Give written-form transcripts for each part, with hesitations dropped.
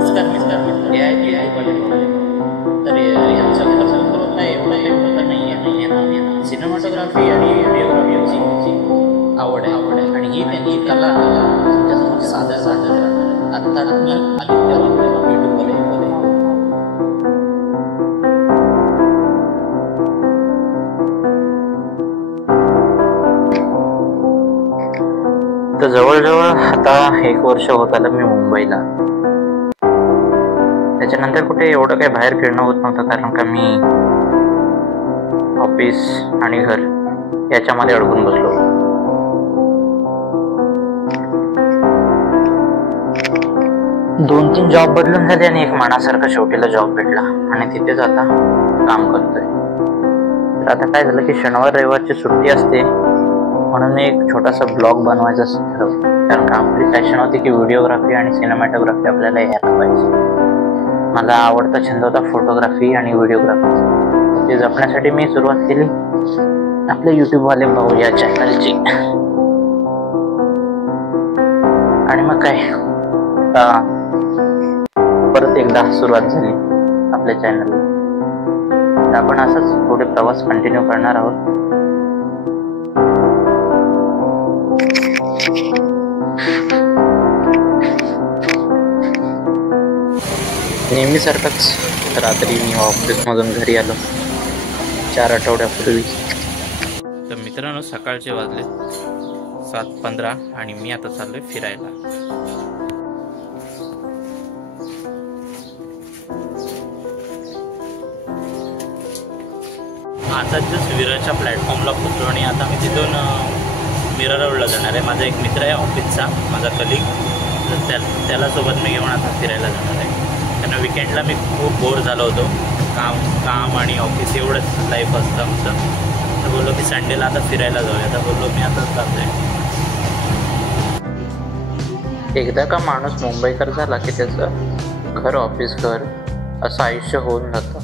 नमस्कार मित्र, हे आहे युट्यूबवाले. तर यांचा खर्च ग्रोथ आहे एवढा एवढं नाही आहे. सिनेमॅटोग्राफी आणि व्हिडिओग्राफीची आवड आहे आणि ही त्यांची कला तुमच्यासमोर सादर आत्ता मी आदित्य युट्यूबवाले. तर जवळजवळ आता 1 वर्ष होत आलं मी मुंबईला. त्याच्यानंतर कुठे एवढं काही बाहेर फिरणं होत नव्हतं, कारण का मी ऑफिस आणि घर याच्यामध्ये अडकून बसलो. दोन तीन जॉब बदलून झाले आणि एक मनासारखा शेवटीला जॉब भेटला आणि तिथेच आता काम करतोय. तर आता काय झालं की शनिवार रविवारची सुट्टी असते म्हणून मी एक छोटासा ब्लॉग बनवायचा ठरवलं, कारण का आपली पॅशन होती की व्हिडिओग्राफी आणि सिनेमॅटोग्राफी आपल्याला यायला पाहिजे. मला आवडता छंद होता फोटोग्राफी आणि व्हिडिओग्राफी. ते जपण्यासाठी मी सुरुवात केली आपल्या युट्यूबवाले भाऊ या चॅनलची. आणि मग काय परत एकदा सुरुवात झाली आपल्या चॅनलला. आपण असंच पुढे प्रवास कंटिन्यू करणार आहोत. नेहमीसारखंच रात्री मी ऑफिसमधून घरी आलो 4 आठवड्यापूर्वी. तर मित्रांनो, सकाळचे वाजले 7:15 आणि मी आता चाललोय फिरायला. आता जस्ट विरारच्या प्लॅटफॉर्मला पोहोचलो आणि आता मी तिथून मीरा रोडला जाणार आहे. माझा एक मित्र आहे ऑफिसचा, माझा कलिग, तर त्याला सोबत मी घेऊन आता फिरायला जाणार आहे. कारण विकेंडला मी खूप बोर झालो होतो. काम आणि ऑफिस एवढंच लाईफ असतं आमचं. तर बोललो की संडेला आता फिरायला जाऊया. तर बोललो मी आता जातोय. एकदा का माणूस मुंबईकर झाला की त्याचं घर ऑफिस घर असं आयुष्य होऊन जातं.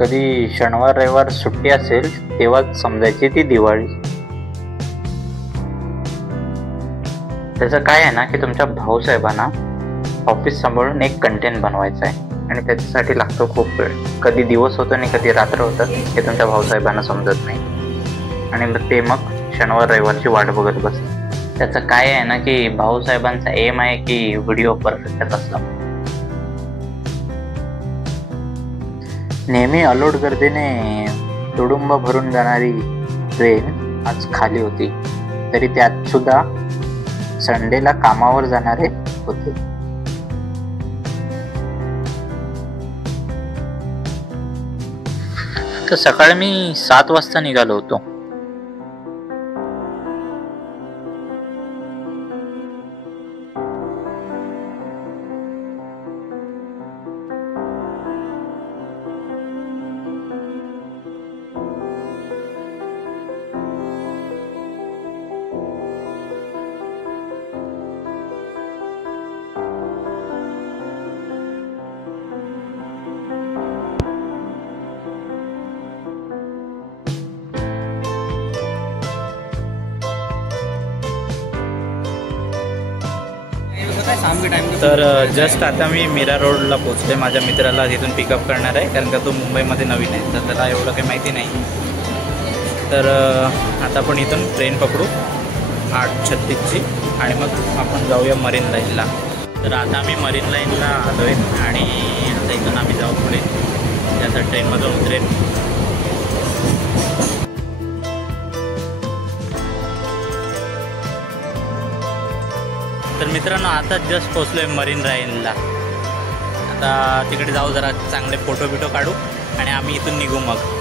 कधी शनिवार रविवार सुट्टी असेल तेव्हाच समजायची ती दिवाळी. त्याचं काय आहे ना की तुमच्या भाऊसाहेबांना ऑफिस सांभाळून एक कंटेंट बनवायचं आहे आणि त्याच्यासाठी लागतो खूप वेळ. कधी दिवस होतो आणि कधी रात्र होतं हे तुमच्या भाऊसाहेबांना समजत नाही आणि ते मग शनिवार रविवारची वाट बघत बसतात. त्याचं काय आहे ना की भाऊसाहेबांचा एम आहे की व्हिडिओ परफेक्टच असला. नेहमी अलोट गर्दीने तुडुंब भरून जाणारी ट्रेन आज खाली होती, तरी त्यात सुद्धा संडेला कामावर जाणारे होते. तर सकाळी मी 7 वाजता निघालो होतो. तर जस्ट आता मी मीरा रोडला पोचले. माझ्या मित्राला तिथून पिकअप करणार आहे, कारण का तो मुंबईमध्ये नवीन आहे तर त्याला एवढं काही माहिती नाही. तर आता आपण इथून ट्रेन पकडू 8:36ची आणि मग आपण जाऊया मरीन लाईनला. तर आता आम्ही मरीन लाईनला आलो आहे आणि आता इथून आम्ही जाऊ पुढे. त्याचा ट्रेनमधून उतरेल. तर मित्रांनो, आता जस्ट पोचलो आहे मरीन लाईनला. आता तिकडे जाऊ, जरा चांगले फोटो बिटो काढू आणि आम्ही इथून निघू मग.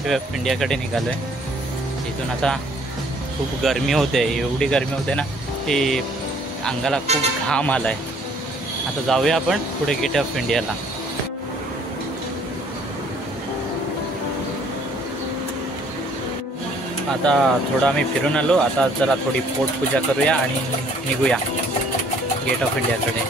गेटवे ऑफ इंडियाकडे निघालो आहे. इथून आता खूप गरमी होते, एवढी गरमी होते ना की अंगाला खूप घाम आला आहे. आता जाऊया आपण पुढे गेट ऑफ इंडियाला. आता थोडं आम्ही फिरून आलो. आता जरा थोडी पोटपूजा करूया आणि निघूया गेट ऑफ इंडियाकडे.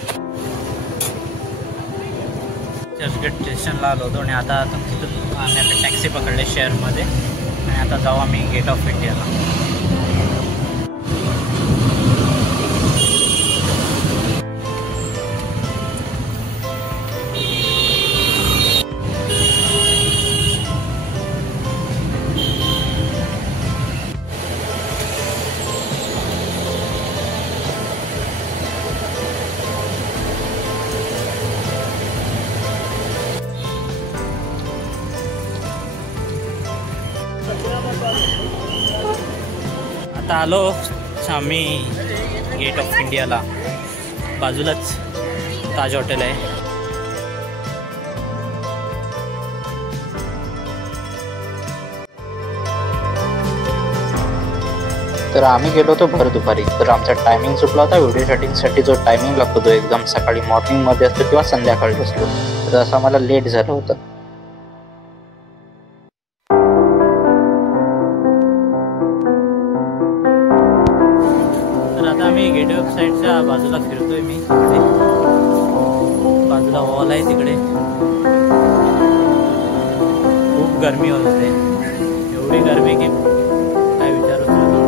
चर्चगेट स्टेशनला आलो होतो आणि आता तिथून आम्ही आता टॅक्सी पकडले शहरमध्ये आणि आता जाऊ आम्ही गेट ऑफ इंडियाला. आता आलो आम्ही गेट ऑफ इंडियाला. बाजूलाच ताज हॉटेल आहे. तर आम्ही गेलो होतो भर दुपारी. तर आमचा टायमिंग सुटला होता. व्हिडिओ शूटिंगसाठी जो टायमिंग लागतो तो एकदम सकाळी मॉर्निंगमध्ये असतो किंवा संध्याकाळी असतो. तर असं आम्हाला लेट झालं होतं. तर आता आम्ही गेट ऑफ साईडच्या बाजूला फिरतोय. मी बाजूला वॉल आहे तिकडे. खूप गरमी होत होते, एवढी गरमी की काय विचारूच नका.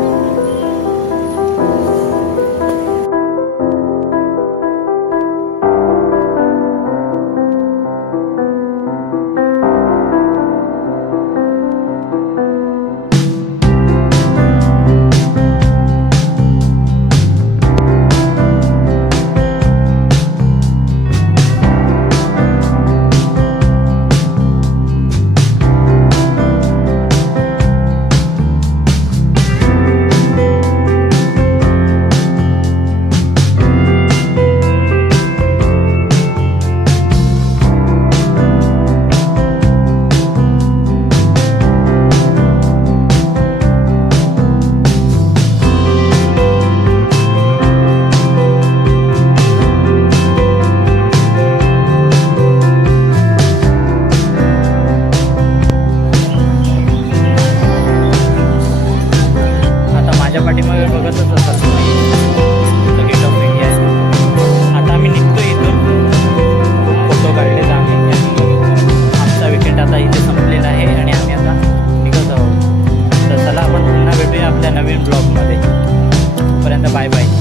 पाठीमागे बघतच असाल तुम्ही, गेट ऑफ इंडिया आहे. आता आम्ही निघतो इथून. फोटो काढलेत आम्ही. आमचा विकेंड आता इथे संपलेला आहे आणि आम्ही आता निघत आहोत. तर चला आपण पुन्हा भेटूया आपल्या नवीन ब्लॉगमध्ये. तोपर्यंत बाय बाय.